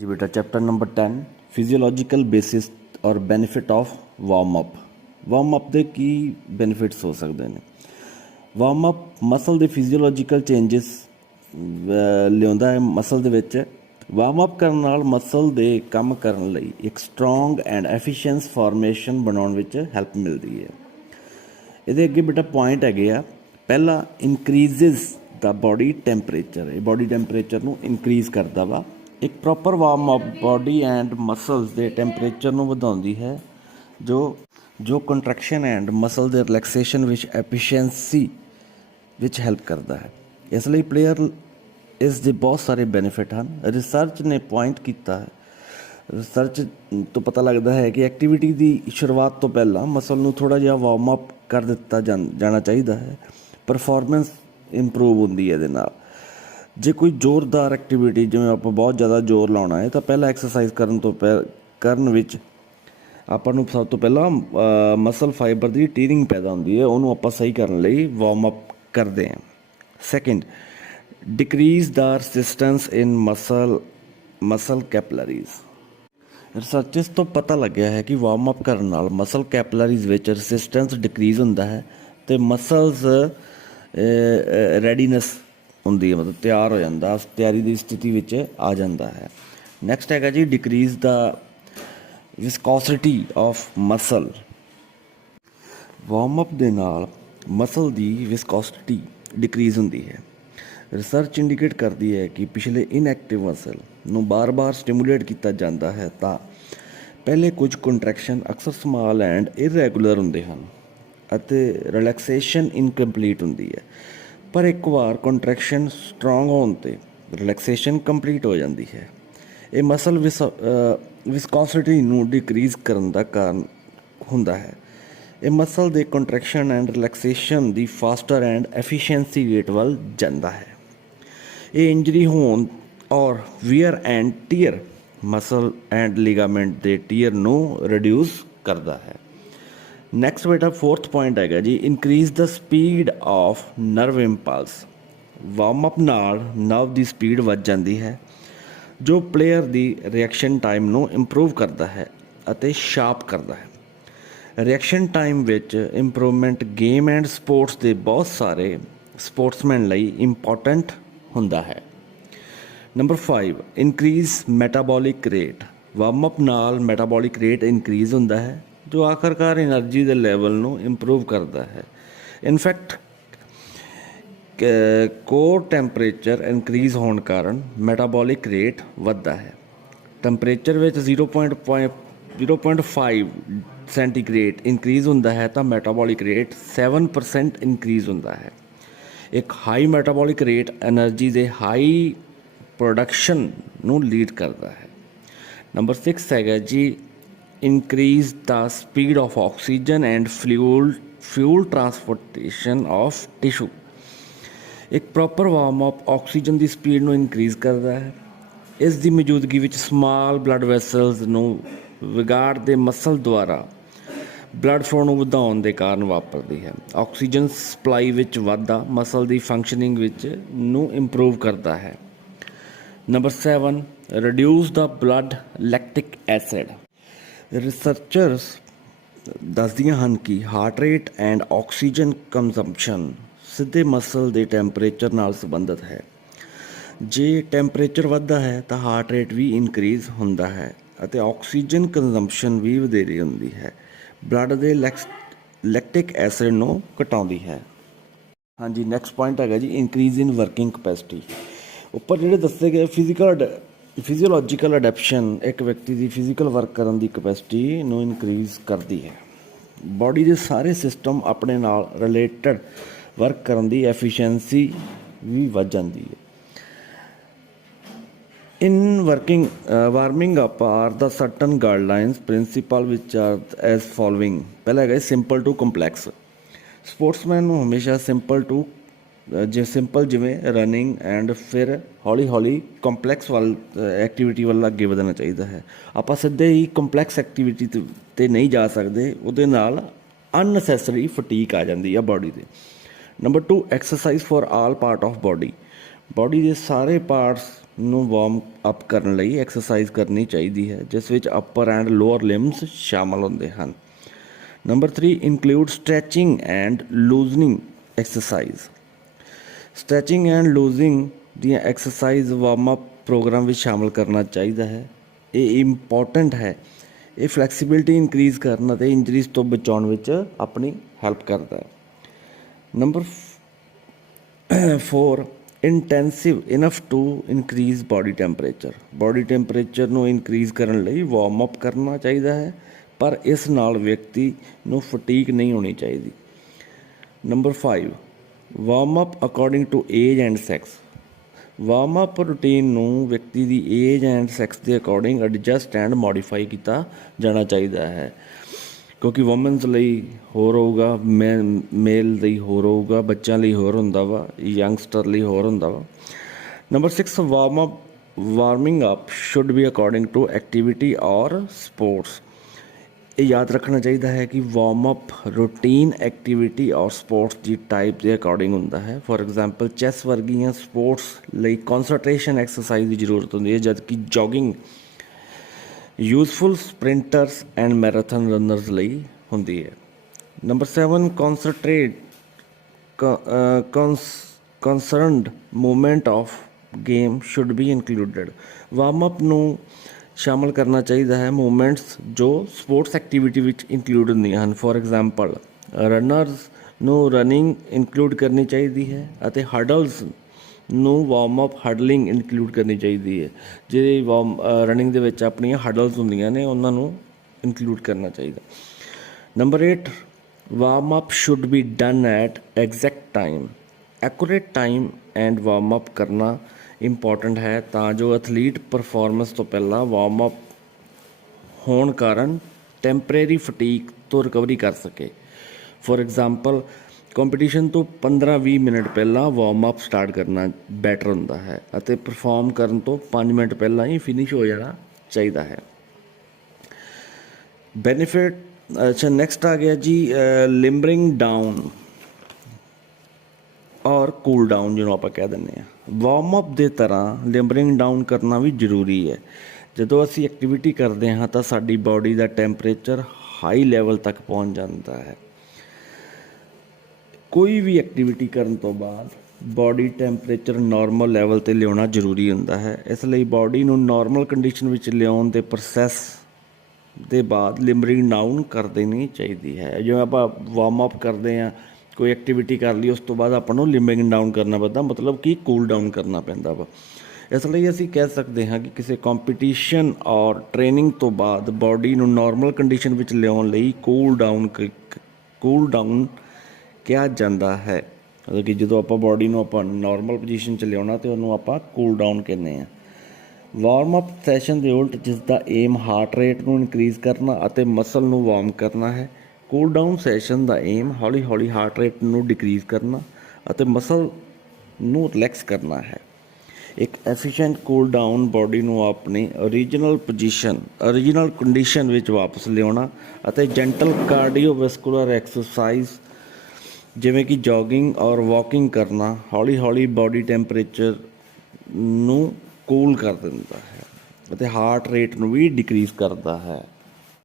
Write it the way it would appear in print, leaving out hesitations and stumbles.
जी बेटा, chapter number 10 physiological basis और benefit of warm up. Warm up ਦੇ ਕੀ benefits ਹੋ ਸਕਦੇ ਨੇ। ਵਾਰਮ ਅਪ ਮਸਲ ਦੇ ਫਿਜ਼ੀਓਲੋਜੀਕਲ ਚੇਂਜਸ ਲਿਆਉਂਦਾ ਹੈ ਮਸਲ ਦੇ ਵਿੱਚ। ਵਾਰਮ ਅਪ ਕਰਨ ਨਾਲ ਮਸਲ ਦੇ ਕੰਮ ਕਰਨ ਲਈ ਇੱਕ ਸਟਰੋਂਗ ਐਂਡ ਐਫੀਸ਼ੀਐਂਸ ਫਾਰਮੇਸ਼ਨ ਬਣਾਉਣ ਵਿੱਚ ਹੈਲਪ ਮਿਲਦੀ ਹੈ। ਇਹਦੇ ਅੱਗੇ ਬੇਟਾ ਪੁਆਇੰਟ ਹੈਗੇ ਆ। ਪਹਿਲਾ, ਇਨਕਰੀਜ਼ਿਜ਼ ਦਾ ਬੋਡੀ ਟੈਂਪਰੇਚਰ। ਇਹ ਬੋਡੀ ਟੈਂਪਰੇਚਰ ਨੂੰ ਇਨਕਰੀਜ਼ ਕਰਦਾ ਵਾ। ਇੱਕ proper warm up body and muscles ਦੇ ਟੈਂਪਰੇਚਰ ਨੂੰ ਵਧਾਉਂਦੀ ਹੈ, ਜੋ ਕੰਟਰੈਕਸ਼ਨ ਐਂਡ ਮਸਲ ਦੇ ਰਿਲੈਕਸੇਸ਼ਨ ਵਿੱਚ ਐਫੀਸ਼ੀਐਂਸੀ ਵਿੱਚ ਹੈਲਪ ਕਰਦਾ ਹੈ। ਇਸ ਲਈ ਪਲੇਅਰ ਇਸ ਦੇ ਬਹੁਤ ਸਾਰੇ ਬੈਨੀਫਿਟ ਹਨ। ਰਿਸਰਚ ਨੇ ਪੁਆਇੰਟ ਕੀਤਾ ਹੈ, ਰਿਸਰਚ ਤੋਂ ਪਤਾ ਲੱਗਦਾ ਹੈ ਕਿ ਐਕਟੀਵਿਟੀ ਦੀ ਸ਼ੁਰੂਆਤ ਤੋਂ ਪਹਿਲਾਂ ਮਸਲ ਨੂੰ ਥੋੜ੍ਹਾ ਜਿਹਾ ਵਾਰਮ ਅਪ ਕਰ ਦਿੱਤਾ ਜਾਣਾ ਚਾਹੀਦਾ ਹੈ। ਪਰਫੋਰਮੈਂਸ ਇੰਪਰੂਵ ਹੁੰਦੀ ਹੈ ਇਹਦੇ ਨਾਲ। ਜੇ ਕੋਈ ਜ਼ੋਰਦਾਰ ਐਕਟੀਵਿਟੀ, ਜਿਵੇਂ ਆਪਾਂ ਬਹੁਤ ਜ਼ਿਆਦਾ ਜ਼ੋਰ ਲਾਉਣਾ ਹੈ, ਤਾਂ ਪਹਿਲਾਂ ਐਕਸਰਸਾਈਜ਼ ਕਰਨ ਵਿੱਚ ਆਪਾਂ ਨੂੰ ਸਭ ਤੋਂ ਪਹਿਲਾਂ ਮਸਲ ਫਾਈਬਰ ਦੀ ਟੀਰਿੰਗ ਪੈਦਾ ਹੁੰਦੀ ਹੈ। ਉਹਨੂੰ ਆਪਾਂ ਸਹੀ ਕਰਨ ਲਈ ਵਾਰਮ ਅਪ ਕਰਦੇ ਹਾਂ। ਸੈਕਿੰਡ, ਡਿਕਰੀਜ਼ ਦਾ ਰੈਸਿਸਟੈਂਸ ਇਨ ਮਸਲ ਕੈਪਲਰੀਜ਼। ਰਿਸਰਚਸ ਤੋਂ ਪਤਾ ਲੱਗਿਆ ਹੈ ਕਿ ਵਾਰਮ ਅਪ ਕਰਨ ਨਾਲ ਮਸਲ ਕੈਪਲਰੀਜ਼ ਵਿੱਚ ਰੈਸਿਸਟੈਂਸ ਡਿਕਰੀਜ਼ ਹੁੰਦਾ ਹੈ ਅਤੇ ਮਸਲਸ ਰੈਡੀਨੈਸ ਹੁੰਦੀ ਹੈ, ਮਤਲਬ ਤਿਆਰ ਹੋ ਜਾਂਦਾ, ਤਿਆਰੀ ਦੀ ਸਥਿਤੀ ਵਿੱਚ ਆ ਜਾਂਦਾ ਹੈ। ਨੈਕਸਟ ਹੈਗਾ ਜੀ, decreases the viscosity of muscle. Warm up ਦੇ ਨਾਲ ਮਸਲ ਦੀ ਵਿਸਕੋਸਿਟੀ ਡਿਕਰੀਜ਼ ਹੁੰਦੀ ਹੈ। ਰਿਸਰਚ ਇੰਡੀਕੇਟ ਕਰਦੀ ਹੈ ਕਿ ਪਿਛਲੇ ਇਨਐਕਟਿਵ ਮਸਲ ਨੂੰ ਬਾਰ-ਬਾਰ ਸਟਿਮੂਲੇਟ ਕੀਤਾ ਜਾਂਦਾ ਹੈ ਤਾਂ ਪਹਿਲੇ ਕੁਝ ਕੰਟਰੈਕਸ਼ਨ ਅਕਸਰ ਸਮਾਲ ਐਂਡ ਇਰੈਗੂਲਰ ਹੁੰਦੇ ਹਨ ਅਤੇ ਰਿਲੈਕਸੇਸ਼ਨ ਇਨਕੰਪਲੀਟ ਹੁੰਦੀ ਹੈ। ਪਰ ਇੱਕ ਵਾਰ ਕੰਟਰੈਕਸ਼ਨ ਸਟਰੋਂਗ ਹੋਣ 'ਤੇ ਰਿਲੈਕਸੇਸ਼ਨ ਕੰਪਲੀਟ ਹੋ ਜਾਂਦੀ ਹੈ। ਇਹ ਮਸਲ ਵਿਸਕੋਸਿਟੀ ਨੂੰ ਡਿਕਰੀਜ਼ ਕਰਨ ਦਾ ਕਾਰਨ ਹੁੰਦਾ ਹੈ। ਇਹ ਮਸਲ ਦੇ ਕੰਟਰੈਕਸ਼ਨ ਐਂਡ ਰਿਲੈਕਸੇਸ਼ਨ ਦੀ ਫਾਸਟਰ ਐਂਡ ਐਫੀਸ਼ੀਐਂਸੀ ਰੇਟ ਵੱਲ ਜਾਂਦਾ ਹੈ। ਇਹ ਇੰਜਰੀ ਹੋਣ ਔਰ wear and tear, muscle and ligament ਦੇ ਟੀਅਰ ਨੂੰ ਰਿਡਿਊਸ ਕਰਦਾ ਹੈ। ਨੈਕਸਟ ਬੇਟਾ, ਫੋਰਥ ਪੁਆਇੰਟ ਹੈਗਾ ਜੀ, increase the speed of nerve impulse. Warm up ਨਾਲ ਨਰਵ ਦੀ ਸਪੀਡ ਵੱਧ ਜਾਂਦੀ ਹੈ, ਜੋ ਪਲੇਅਰ ਦੀ ਰਿਐਕਸ਼ਨ ਟਾਈਮ ਨੂੰ ਇੰਪਰੂਵ ਕਰਦਾ ਹੈ ਅਤੇ ਸ਼ਾਰਪ ਕਰਦਾ ਹੈ। ਰਿਐਕਸ਼ਨ ਟਾਈਮ ਵਿੱਚ ਇੰਪਰੂਵਮੈਂਟ ਗੇਮ ਐਂਡ ਸਪੋਰਟਸ ਦੇ ਬਹੁਤ ਸਾਰੇ ਸਪੋਰਟਸਮੈਨ ਲਈ ਇੰਪੋਰਟੈਂਟ ਹੁੰਦਾ ਹੈ। Number 5, increase metabolic rate. Warm up ਨਾਲ ਮੈਟਾਬੋਲਿਕ ਰੇਟ ਇਨਕਰੀਜ਼ ਹੁੰਦਾ ਹੈ, ਜੋ ਆਖਰਕਾਰ ਐਨਰਜੀ ਦੇ ਲੈਵਲ ਨੂੰ ਇੰਪਰੂਵ ਕਰਦਾ ਹੈ। ਇਨਫੈਕਟ ਕੋਰ ਟੈਂਪਰੇਚਰ ਇਨਕਰੀਜ਼ ਹੋਣ ਕਾਰਨ ਮੈਟਾਬੋਲਿਕ ਰੇਟ ਵੱਧਦਾ ਹੈ। ਟੈਂਪਰੇਚਰ ਵਿੱਚ 0.5 ਸੈਂਟੀਗ੍ਰੇਡ ਇਨਕਰੀਜ਼ ਹੁੰਦਾ ਹੈ ਤਾਂ ਮੈਟਾਬੋਲਿਕ ਰੇਟ 7% ਇਨਕਰੀਜ਼ ਹੁੰਦਾ ਹੈ। ਇੱਕ ਹਾਈ ਮੈਟਾਬੋਲਿਕ ਰੇਟ ਐਨਰਜੀ ਦੇ ਹਾਈ ਪ੍ਰੋਡਕਸ਼ਨ ਨੂੰ ਲੀਡ ਕਰਦਾ ਹੈ। ਨੰਬਰ 6 ਹੈਗਾ ਜੀ, increase the speed of oxygen and fuel transportation of tissue. ਇੱਕ ਪ੍ਰੋਪਰ ਵਾਰਮ ਅਪ ਆਕਸੀਜਨ ਦੀ ਸਪੀਡ ਨੂੰ ਇਨਕਰੀਜ਼ ਕਰਦਾ ਹੈ। ਇਸ ਦੀ ਮੌਜੂਦਗੀ ਵਿੱਚ ਸਮਾਲ ਬਲੱਡ ਵੈਸਲਸ ਨੂੰ ਵਿਗਾੜ ਦੇ ਮਸਲ ਦੁਆਰਾ ਬਲੱਡ ਫਲੋ ਨੂੰ ਵਧਾਉਣ ਦੇ ਕਾਰਨ ਵਾਪਰਦੀ ਹੈ। ਆਕਸੀਜਨ ਸਪਲਾਈ ਵਿੱਚ ਵਾਧਾ ਮਸਲ ਦੀ ਫੰਕਸ਼ਨਿੰਗ ਵਿੱਚ ਨੂੰ ਇੰਪਰੂਵ ਕਰਦਾ ਹੈ। ਨੰਬਰ 7, ਰਿਡਿਊਸ ਦਾ ਬਲੱਡ ਲੈਕਟਿਕ ਐਸਿਡ। ਰਿਸਰਚਰਸ ਦੱਸਦੀਆਂ ਹਨ ਕਿ heart rate and oxygen consumption ਸਿੱਧੇ ਮਸਲ ਦੇ ਟੈਂਪਰੇਚਰ ਨਾਲ ਸੰਬੰਧਿਤ ਹੈ। ਜੇ ਟੈਂਪਰੇਚਰ ਵੱਧਦਾ ਹੈ ਤਾਂ ਹਾਰਟ ਰੇਟ ਵੀ ਇਨਕਰੀਜ਼ ਹੁੰਦਾ ਹੈ ਅਤੇ ਆਕਸੀਜਨ ਕੰਜ਼ੰਪਸ਼ਨ ਵੀ ਵਧੇਰੇ ਹੁੰਦੀ ਹੈ। ਬਲੱਡ ਦੇ ਲੈਕਟਿਕ ਐਸਿਡ ਨੂੰ ਘਟਾਉਂਦੀ ਹੈ। ਹਾਂਜੀ, ਨੈਕਸਟ ਪੁਆਇੰਟ ਹੈਗਾ ਜੀ, ਇਨਕਰੀਜ਼ ਇਨ ਵਰਕਿੰਗ ਕਪੈਸਿਟੀ। ਉੱਪਰ ਜਿਹੜੇ ਦੱਸੇ ਗਏ ਫਿਜ਼ੀਓਲੋਜੀਕਲ ਅਡੈਪਸ਼ਨ ਇੱਕ ਵਿਅਕਤੀ ਦੀ ਫਿਜ਼ੀਕਲ ਵਰਕ ਕਰਨ ਦੀ ਕਪੈਸਿਟੀ ਨੂੰ ਇਨਕਰੀਜ਼ ਕਰਦੀ ਹੈ। ਬਾਡੀ ਦੇ ਸਾਰੇ ਸਿਸਟਮ ਆਪਣੇ ਨਾਲ ਰਿਲੇਟਡ ਵਰਕ ਕਰਨ ਦੀ ਐਫੀਸ਼ੀਐਂਸੀ ਵੀ ਵੱਧ ਜਾਂਦੀ ਹੈ। ਇਨ ਵਾਰਮਿੰਗ ਅਪ ਆਰ ਦਾ ਸਰਟਨ ਗਾਈਡਲਾਈਨਸ ਪ੍ਰਿੰਸੀਪਲ ਵਿਚ ਆਰ ਐਜ਼ ਫੋਲੋਇੰਗ। ਪਹਿਲਾ ਹੈਗਾ ਸਿੰਪਲ ਟੂ ਕੰਪਲੈਕਸ। ਸਪੋਰਟਸਮੈਨ ਨੂੰ ਹਮੇਸ਼ਾ ਸਿੰਪਲ ਜਿਵੇਂ ਰਨਿੰਗ ਐਂਡ ਫਿਰ ਹੌਲੀ ਹੌਲੀ ਕੰਪਲੈਕਸ ਵੱਲ ਐਕਟੀਵਿਟੀ ਵੱਲ ਅੱਗੇ ਵਧਣਾ ਚਾਹੀਦਾ ਹੈ। ਆਪਾਂ ਸਿੱਧੇ ਹੀ ਕੰਪਲੈਕਸ ਐਕਟੀਵਿਟੀ 'ਤੇ ਨਹੀਂ ਜਾ ਸਕਦੇ, ਉਹਦੇ ਨਾਲ ਅਨਨੈਸੈਸਰੀ ਫਟੀਕ ਆ ਜਾਂਦੀ ਆ ਬਾਡੀ 'ਤੇ। Number 2, exercise for all part of body. Body ਦੇ ਸਾਰੇ ਪਾਰਟਸ ਨੂੰ ਵਾਰਮ ਅਪ ਕਰਨ ਲਈ ਐਕਸਰਸਾਈਜ਼ ਕਰਨੀ ਚਾਹੀਦੀ ਹੈ, ਜਿਸ ਵਿੱਚ ਅਪਰ ਐਂਡ ਲੋਅਰ ਲਿੰਬਸ ਸ਼ਾਮਲ ਹੁੰਦੇ ਹਨ। Number 3 include stretching and loosening exercise. Stretching and loosing ਦੀਆਂ ਐਕਸਰਸਾਈਜ਼ ਵਾਰਮ ਅਪ ਪ੍ਰੋਗਰਾਮ ਵਿੱਚ ਸ਼ਾਮਲ ਕਰਨਾ ਚਾਹੀਦਾ ਹੈ। ਇਹ ਇੰਪੋਰਟੈਂਟ ਹੈ। ਇਹ ਫਲੈਕਸੀਬਿਲਿਟੀ ਇਨਕਰੀਜ਼ ਕਰਨ ਅਤੇ ਇੰਜਰੀਜ਼ ਤੋਂ ਬਚਾਉਣ ਵਿੱਚ ਆਪਣੀ ਹੈਲਪ ਕਰਦਾ ਹੈ। Number 4 intensive enough to increase body temperature. Body temperature ਨੂੰ ਇਨਕਰੀਜ਼ ਕਰਨ ਲਈ ਵਾਰਮ ਅਪ ਕਰਨਾ ਚਾਹੀਦਾ ਹੈ, ਪਰ ਇਸ ਨਾਲ ਵਿਅਕਤੀ ਨੂੰ ਫਟੀਕ ਨਹੀਂ ਹੋਣੀ ਚਾਹੀਦੀ। Number 5 warm up according to age and sex. Warm up routine ਨੂੰ ਵਿਅਕਤੀ ਦੀ ਏਜ ਐਂਡ ਸੈਕਸ ਦੇ ਅਕੋਰਡਿੰਗ ਐਡਜਸਟ ਐਂਡ ਮੋਡੀਫਾਈ ਕੀਤਾ ਜਾਣਾ ਚਾਹੀਦਾ ਹੈ, ਕਿਉਂਕਿ ਵੂਮਨਸ ਲਈ ਹੋਰ ਹੋਊਗਾ, ਮੇਲ ਲਈ ਹੋਰ ਹੋਊਗਾ, ਬੱਚਿਆਂ ਲਈ ਹੋਰ ਹੁੰਦਾ ਵਾ, ਯੰਗਸਟਰ ਲਈ ਹੋਰ ਹੁੰਦਾ ਵਾ। Number 6 warming up should be according to activity ਔਰ ਸਪੋਰਟਸ। ਇਹ ਯਾਦ ਰੱਖਣਾ ਚਾਹੀਦਾ ਹੈ ਕਿ ਵਾਰਮ ਅਪ ਰੂਟੀਨ ਐਕਟੀਵਿਟੀ ਔਰ ਸਪੋਰਟਸ ਦੀ ਟਾਈਪ ਦੇ ਅਕੋਰਡਿੰਗ ਹੁੰਦਾ ਹੈ। ਫੋਰ ਐਗਜ਼ਾਮਪਲ ਚੈਸ ਵਰਗੀਆਂ ਸਪੋਰਟਸ ਲਈ ਕੌਨਸਨਟ੍ਰੇਸ਼ਨ ਐਕਸਰਸਾਈਜ਼ ਦੀ ਜ਼ਰੂਰਤ ਹੁੰਦੀ ਹੈ, ਜਦਕਿ jogging useful sprinters and marathon runners ਲਈ ਹੁੰਦੀ ਹੈ। Number 7 concerned movement of game should be included. Warm up ਨੂੰ ਸ਼ਾਮਲ ਕਰਨਾ ਚਾਹੀਦਾ ਹੈ ਮੂਵਮੈਂਟਸ ਜੋ ਸਪੋਰਟਸ ਐਕਟੀਵਿਟੀ ਵਿੱਚ ਇਨਕਲੂਡ ਹੁੰਦੀਆਂ ਹਨ। ਫੋਰ ਐਗਜ਼ਾਮਪਲ ਰਨਰਸ ਨੂੰ ਰਨਿੰਗ ਇਨਕਲੂਡ ਕਰਨੀ ਚਾਹੀਦੀ ਹੈ ਅਤੇ ਹਡਲਸ ਨੂੰ ਵਾਰਮ ਅਪ ਹਡਲਿੰਗ ਇਨਕਲੂਡ ਕਰਨੀ ਚਾਹੀਦੀ ਹੈ। ਜਿਹੜੀ ਰਨਿੰਗ ਦੇ ਵਿੱਚ ਆਪਣੀਆਂ ਹਡਲਸ ਹੁੰਦੀਆਂ ਨੇ ਉਹਨਾਂ ਨੂੰ ਇਨਕਲੂਡ ਕਰਨਾ ਚਾਹੀਦਾ। Number 8 warm up should be done at exact time. Accurate time and warm up ਕਰਨਾ ਇੰਪੋਰਟੈਂਟ ਹੈ ਤਾਂ ਜੋ ਐਥਲੀਟ ਪਰਫਾਰਮੈਂਸ ਤੋਂ ਪਹਿਲਾਂ ਵਾਰਮ ਅਪ ਹੋਣ ਕਾਰਨ ਟੈਂਪਰੇਰੀ ਫਟੀਕ ਤੋਂ ਰਿਕਵਰੀ ਕਰ ਸਕੇ। ਫੋਰ ਐਗਜ਼ਾਮਪਲ ਕੰਪੀਟੀਸ਼ਨ ਤੋਂ 15-20 ਮਿੰਟ ਪਹਿਲਾਂ ਵਾਰਮ ਅਪ ਸਟਾਰਟ ਕਰਨਾ ਬੈਟਰ ਹੁੰਦਾ ਹੈ ਅਤੇ ਪਰਫਾਰਮ ਕਰਨ ਤੋਂ 5 ਮਿੰਟ ਪਹਿਲਾਂ ਹੀ ਫਿਨਿਸ਼ ਹੋ ਜਾਣਾ ਚਾਹੀਦਾ ਹੈ। ਬੈਨੀਫਿਟ ਅੱਛਾ ਨੈਕਸਟ ਆ ਗਿਆ ਜੀ ਲਿੰਬਰਿੰਗ ਡਾਊਨ ਔਰ ਕੂਲ ਡਾਊਨ, ਜਿਹਨੂੰ ਆਪਾਂ ਕਹਿ ਦਿੰਦੇ ਹਾਂ। ਵਾਰਮ ਅਪ ਦੇ ਤਰ੍ਹਾਂ ਲਿੰਬਰਿੰਗ ਡਾਊਨ ਕਰਨਾ ਵੀ ਜ਼ਰੂਰੀ ਹੈ। ਜਦੋਂ ਅਸੀਂ ਐਕਟੀਵਿਟੀ ਕਰਦੇ ਹਾਂ ਤਾਂ ਸਾਡੀ ਬਾਡੀ ਦਾ ਟੈਂਪਰੇਚਰ ਹਾਈ ਲੈਵਲ ਤੱਕ ਪਹੁੰਚ ਜਾਂਦਾ ਹੈ। ਕੋਈ ਵੀ ਐਕਟੀਵਿਟੀ ਕਰਨ ਤੋਂ ਬਾਅਦ ਬਾਡੀ ਟੈਂਪਰੇਚਰ ਨਾਰਮਲ ਲੈਵਲ 'ਤੇ ਲਿਆਉਣਾ ਜ਼ਰੂਰੀ ਹੁੰਦਾ ਹੈ। ਇਸ ਲਈ ਬਾਡੀ ਨੂੰ ਨਾਰਮਲ ਕੰਡੀਸ਼ਨ ਵਿੱਚ ਲਿਆਉਣ ਦੇ ਪ੍ਰੋਸੈਸ ਦੇ ਬਾਅਦ ਲਿੰਬਰਿੰਗ ਡਾਊਨ ਕਰ ਦੇਣੀ ਚਾਹੀਦੀ ਹੈ। ਜਿਵੇਂ ਆਪਾਂ ਵਾਰਮ ਅਪ ਕਰਦੇ ਹਾਂ, ਕੋਈ ਐਕਟੀਵਿਟੀ ਕਰ ਲਈ, ਉਸ ਤੋਂ ਬਾਅਦ ਆਪਾਂ ਨੂੰ ਲਿੰਬਰਿੰਗ ਡਾਊਨ ਕਰਨਾ ਪੈਂਦਾ, ਮਤਲਬ ਕਿ ਕੂਲ ਡਾਊਨ ਕਰਨਾ ਪੈਂਦਾ ਵਾ। ਇਸ ਲਈ ਅਸੀਂ ਕਹਿ ਸਕਦੇ ਹਾਂ ਕਿ ਕਿਸੇ ਕੰਪੀਟੀਸ਼ਨ ਔਰ ਟ੍ਰੇਨਿੰਗ ਤੋਂ ਬਾਅਦ ਬਾਡੀ ਨੂੰ ਨਾਰਮਲ ਕੰਡੀਸ਼ਨ ਵਿੱਚ ਲਿਆਉਣ ਲਈ ਕੂਲ ਡਾਊਨ ਕਿਹਾ ਜਾਂਦਾ ਹੈ। ਮਤਲਬ ਕਿ ਜਦੋਂ ਆਪਾਂ ਬਾਡੀ ਨੂੰ ਆਪਾਂ ਨਾਰਮਲ ਪੋਜੀਸ਼ਨ 'ਚ ਲਿਆਉਣਾ ਅਤੇ ਉਹਨੂੰ ਆਪਾਂ ਕੂਲ ਡਾਊਨ ਕਹਿੰਦੇ ਹਾਂ। ਵਾਰਮ ਅਪ ਸੈਸ਼ਨ ਦੇ ਉਲਟ, ਜਿਸ ਦਾ ਏਮ ਹਾਰਟ ਰੇਟ ਨੂੰ ਇਨਕਰੀਜ਼ ਕਰਨਾ ਅਤੇ ਮਸਲ ਨੂੰ ਵਾਰਮ ਕਰਨਾ ਹੈ। ਕੂਲ ਡਾਊਨ ਸੈਸ਼ਨ ਦਾ ਏਮ ਹੌਲੀ ਹੌਲੀ ਹਾਰਟ ਰੇਟ ਨੂੰ ਡਿਕਰੀਜ਼ ਕਰਨਾ ਅਤੇ ਮਸਲ ਨੂੰ ਰਿਲੈਕਸ ਕਰਨਾ ਹੈ। ਇੱਕ ਐਫੀਸ਼ੀਐਂਟ ਕੂਲ ਡਾਊਨ ਬਾਡੀ ਨੂੰ ਆਪਣੀ ਓਰੀਜਨਲ ਕੰਡੀਸ਼ਨ ਵਿੱਚ ਵਾਪਸ ਲਿਆਉਣਾ ਅਤੇ ਜੈਂਟਲ ਕਾਰਡੀਓਵੈਸਕੂਲਰ ਐਕਸਰਸਾਈਜ਼ ਜਿਵੇਂ ਕਿ ਜੋਗਿੰਗ ਔਰ ਵਾਕਿੰਗ ਕਰਨਾ ਹੌਲੀ ਹੌਲੀ ਬਾਡੀ ਟੈਂਪਰੇਚਰ ਨੂੰ ਕੂਲ ਕਰ ਦਿੰਦਾ ਹੈ ਅਤੇ ਹਾਰਟ ਰੇਟ ਨੂੰ ਵੀ ਡਿਕਰੀਜ਼ ਕਰਦਾ ਹੈ।